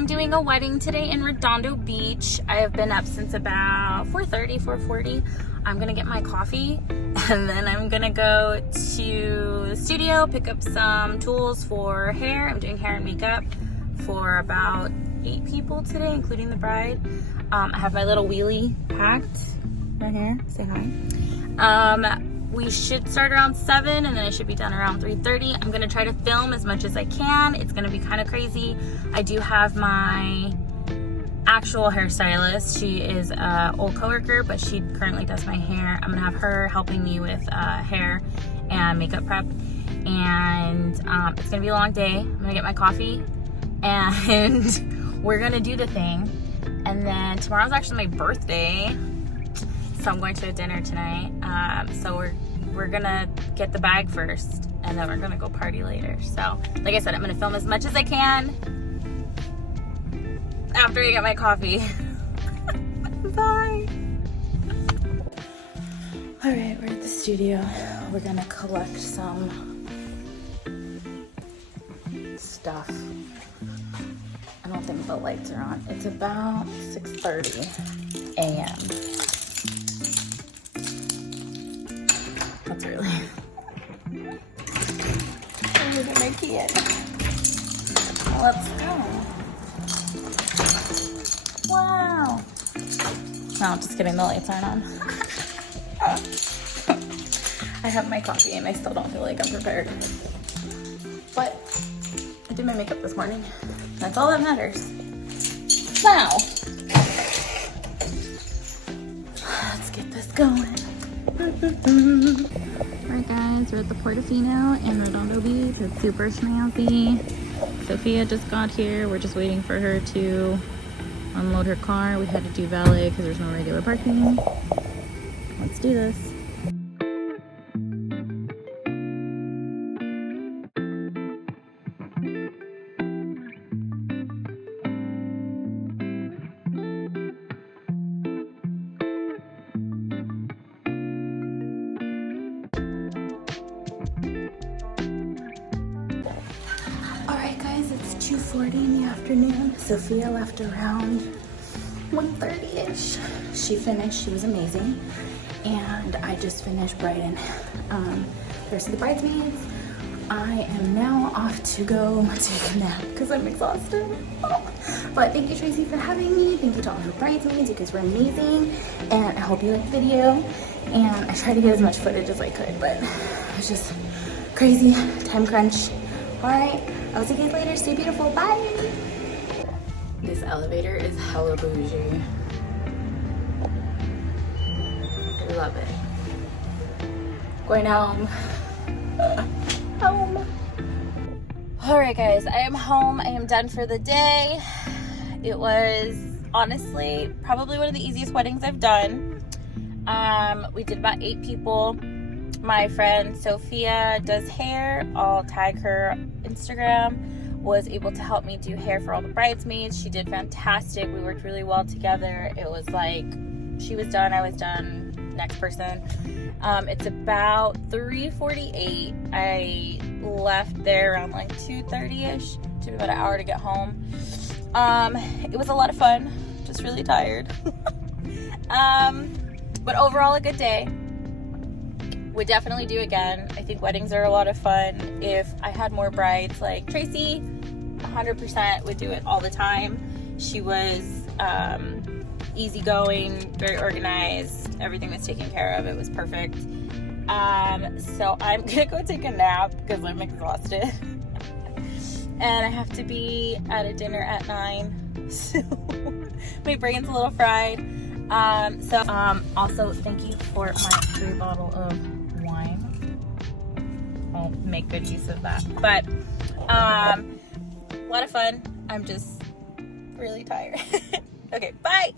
am doing a wedding today in Redondo Beach. I have been up since about 4:40. I'm gonna get my coffee and then I'm gonna go to the studio, pick up some tools for hair. I'm doing hair and makeup for about 8 people today, including the bride. I have my little wheelie packed right here. Say hi. We should start around 7 and then I should be done around 3:30. I'm gonna try to film as much as I can. It's gonna be kind of crazy. I do have my actual hairstylist. She is an old coworker, but she currently does my hair. I'm gonna have her helping me with hair and makeup prep. And it's gonna be a long day. I'm gonna get my coffee and we're gonna do the thing. And then tomorrow's actually my birthday. So I'm going to a dinner tonight. So we're gonna get the bag first and then we're gonna go party later. So like I said, I'm gonna film as much as I can after I get my coffee. Bye. All right, we're at the studio. We're gonna collect some stuff. I don't think the lights are on. It's about 6:30 a.m. That's early. I'm gonna get my key in. Let's go. Wow. No, just kidding, the lights aren't on. I have my coffee and I still don't feel like I'm prepared. But I did my makeup this morning. That's all that matters. Now, let's get this going. Alright guys, we're at the Portofino in Redondo Beach. It's super snazzy. Sophia just got here. We're just waiting for her to unload her car. We had to do valet because there's no regular parking. Let's do this. Alright guys, it's 2:40 in the afternoon. Sophia left around 1:30-ish. She finished, she was amazing. And I just finished briding the rest of the bridesmaids. I am now off to go take a nap because I'm exhausted. But thank you, Tracy, for having me. Thank you to all her bridesmaids. You guys were amazing. And I hope you liked the video. And I tried to get as much footage as I could, but it was just crazy. Time crunch. Alright, I'll see you guys later. Stay beautiful. Bye! This elevator is hella bougie. I love it. Going home. Home. Alright guys, I am home. I am done for the day. It was honestly probably one of the easiest weddings I've done. We did about 8 people. My friend Sophia does hair. I'll tag her Instagram. Was able to help me do hair for all the bridesmaids. She did fantastic. We worked really well together. It was like she was done, I was done, next person. It's about 3:48. I left there around like 2:30-ish. Took me about an hour to get home. It was a lot of fun, just really tired. But overall a good day. Would definitely do again. I think weddings are a lot of fun. If I had more brides like Tracy, 100% would do it all the time. She was easygoing, very organized. Everything was taken care of. It was perfect. So I'm gonna go take a nap because I'm exhausted. And I have to be at a dinner at 9. So my brain's a little fried. Also thank you for my free bottle of wine. I'll make good use of that. But a lot of fun. I'm just really tired. Okay, bye.